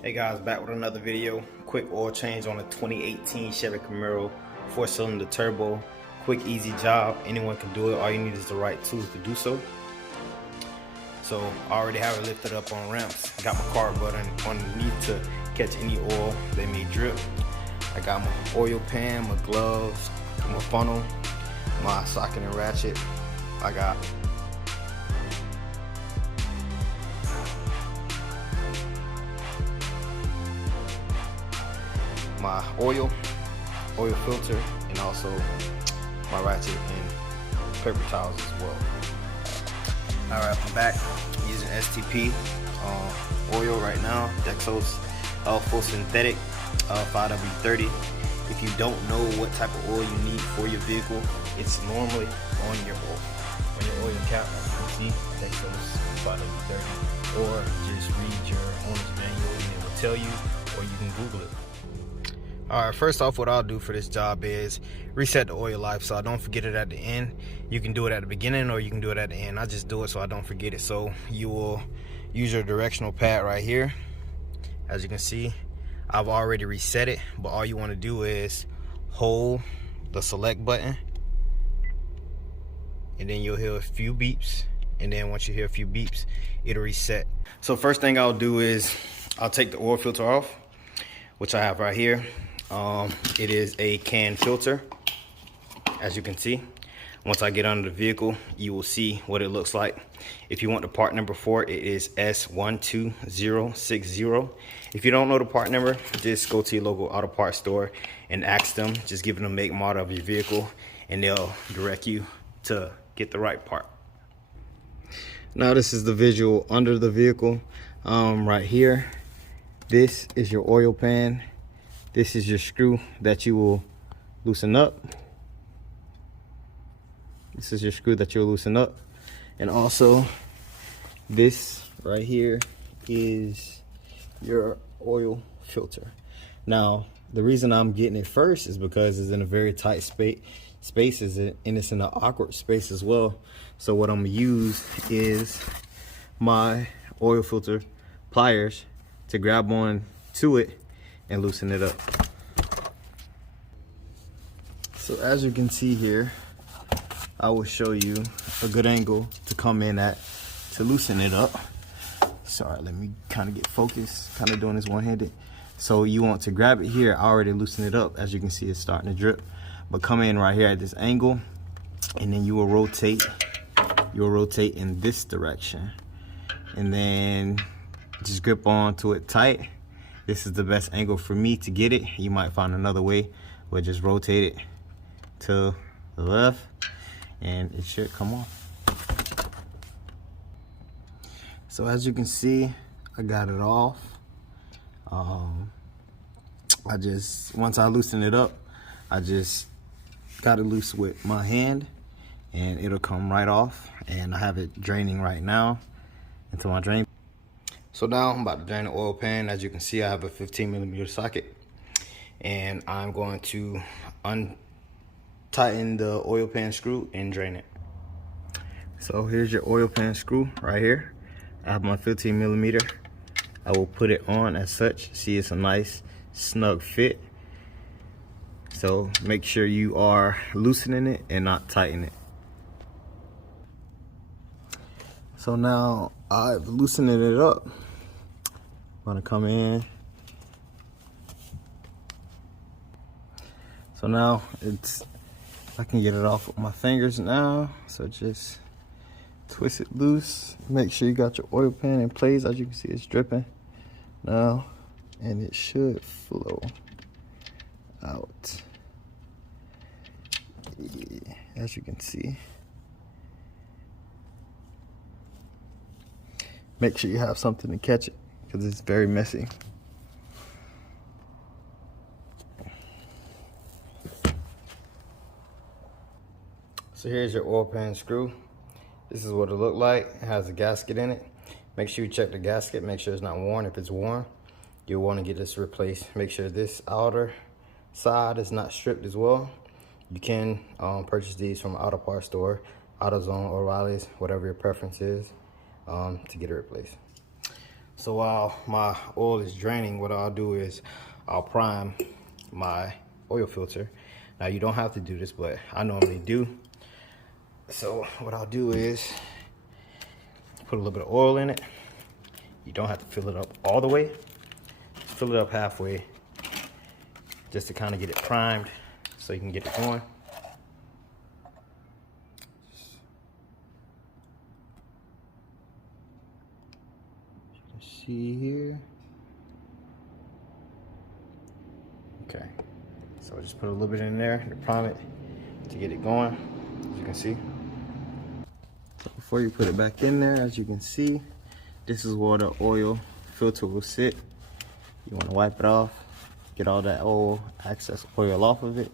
Hey guys, back with another video. Quick oil change on a 2018 Chevy Camaro 4-cylinder turbo. Quick, easy job. Anyone can do it. All you need is the right tools to do so. So I already have it lifted up on ramps. Got my car button underneath to catch any oil that may drip. I got my oil pan, my gloves, my funnel, my socket and ratchet. I got my oil filter, and also my ratchet and paper towels as well. Alright, I'm back using STP oil right now, Dexos full synthetic 5W30. If you don't know what type of oil you need for your vehicle, it's normally on your oil cap, as you can see, Dexos 5W30, or just read your owner's manual and it will tell you, or you can Google it. Alright, first off, what I'll do for this job is reset the oil life so I don't forget it at the end. You can do it at the beginning or you can do it at the end. I just do it so I don't forget it. So you will use your directional pad right here. As you can see, I've already reset it, but all you want to do is hold the select button and then you'll hear a few beeps, and then once you hear a few beeps, it'll reset. So first thing I'll do is I'll take the oil filter off, which I have right here. It is a can filter, as you can see. Once I get under the vehicle, you will see what it looks like. If you want the part number for it, it is S12060. If you don't know the part number, just go to your local auto parts store and ask them. Just give them the make model of your vehicle and they'll direct you to get the right part. Now this is the visual under the vehicle. Right here, this is your oil pan. This is your screw that you will loosen up. This is your screw that you'll loosen up. And also, this right here is your oil filter. Now, the reason I'm getting it first is because it's in a very tight spaces, and it's in an awkward space as well. So what I'm gonna use is my oil filter pliers to grab on to it and loosen it up. So as you can see here, I will show you a good angle to come in at to loosen it up. Sorry, let me kind of get focused, kind of doing this one-handed. So you want to grab it here. I already loosened it up. As you can see, it's starting to drip, but come in right here at this angle, and then you will rotate in this direction, and then just grip onto it tight. This is the best angle for me to get it. You might find another way, but just rotate it to the left and it should come off. So as you can see, I got it off. Once I loosen it up, I just got it loose with my hand and it'll come right off. And I have it draining right now into my drain. So now I'm about to drain the oil pan. As you can see, I have a 15mm socket, and I'm going to untighten the oil pan screw and drain it. So here's your oil pan screw right here. I have my 15mm. I will put it on as such. See, it's a nice snug fit. So make sure you are loosening it and not tightening it. So now I've loosened it up. I'm gonna come in. So now I can get it off with my fingers now. So just twist it loose. Make sure you got your oil pan in place. As you can see, it's dripping now, and it should flow out. Yeah, as you can see. Make sure you have something to catch it, because it's very messy. So here's your oil pan screw. This is what it looked like. It has a gasket in it. Make sure you check the gasket, make sure it's not worn. If it's worn, you'll want to get this replaced. Make sure this outer side is not stripped as well. You can purchase these from an auto parts store, AutoZone, or O'Reilly's, whatever your preference is, to get it replaced. So while my oil is draining, what I'll do is I'll prime my oil filter. Now you don't have to do this, but I normally do. So what I'll do is put a little bit of oil in it. You don't have to fill it up all the way. Just fill it up halfway, just to kind of get it primed so you can get it going. See here. Okay, so just put a little bit in there to prime it to get it going, as you can see. So before you put it back in there, as you can see, this is where the oil filter will sit. You want to wipe it off, get all that oil, excess oil off of it.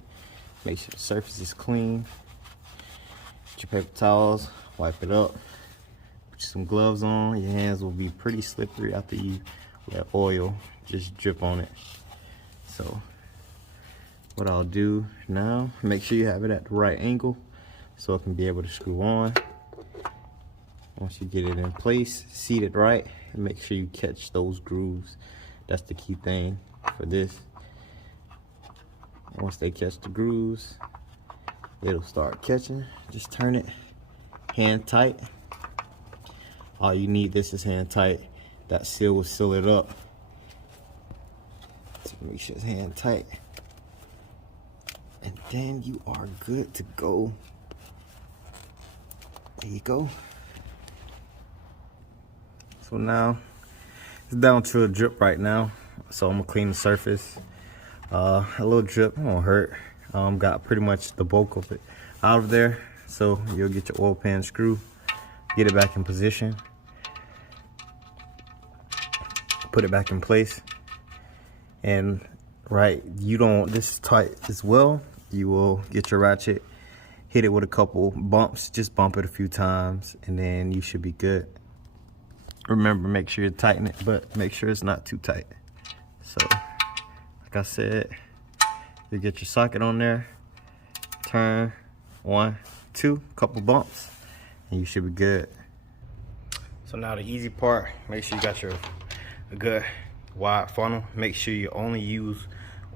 Make sure the surface is clean. Get your paper towels, wipe it up. Put some gloves on. Your hands will be pretty slippery after you let oil just drip on it. So what I'll do now, make sure you have it at the right angle so it can be able to screw on. Once you get it in place, seat it right, and make sure you catch those grooves. That's the key thing for this. Once they catch the grooves, it'll start catching. Just turn it hand tight. All you need, this is hand tight. That seal will seal it up. So make sure it's hand tight. And then you are good to go. There you go. So now it's down to a drip right now. So I'm gonna clean the surface. A little drip won't hurt. Got pretty much the bulk of it out of there. So you'll get your oil pan screw, get it back in position, put it back in place. And this is tight as well. You will get your ratchet, hit it with a couple bumps, just bump it a few times, and then you should be good. Remember, make sure you tighten it, but make sure it's not too tight. So, like I said, you get your socket on there, turn, 1, 2, couple bumps, and you should be good. So now the easy part, make sure you got a good wide funnel. Make sure you only use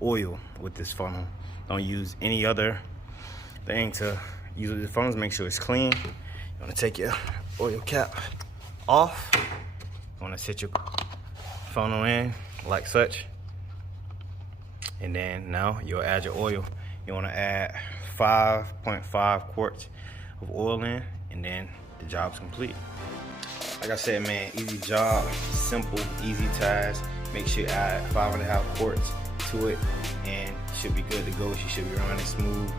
oil with this funnel. Don't use any other thing to use with the funnels. Make sure it's clean. You want to take your oil cap off. You want to set your funnel in like such. And then now you'll add your oil. You want to add 5.5 quarts of oil in, and then the job's complete. Like I said, man, easy job, simple, easy task. Make sure you add 5.5 quarts to it, and should be good to go. She should be running smooth.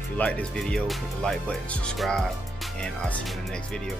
If you like this video, hit the like button, subscribe, and I'll see you in the next video.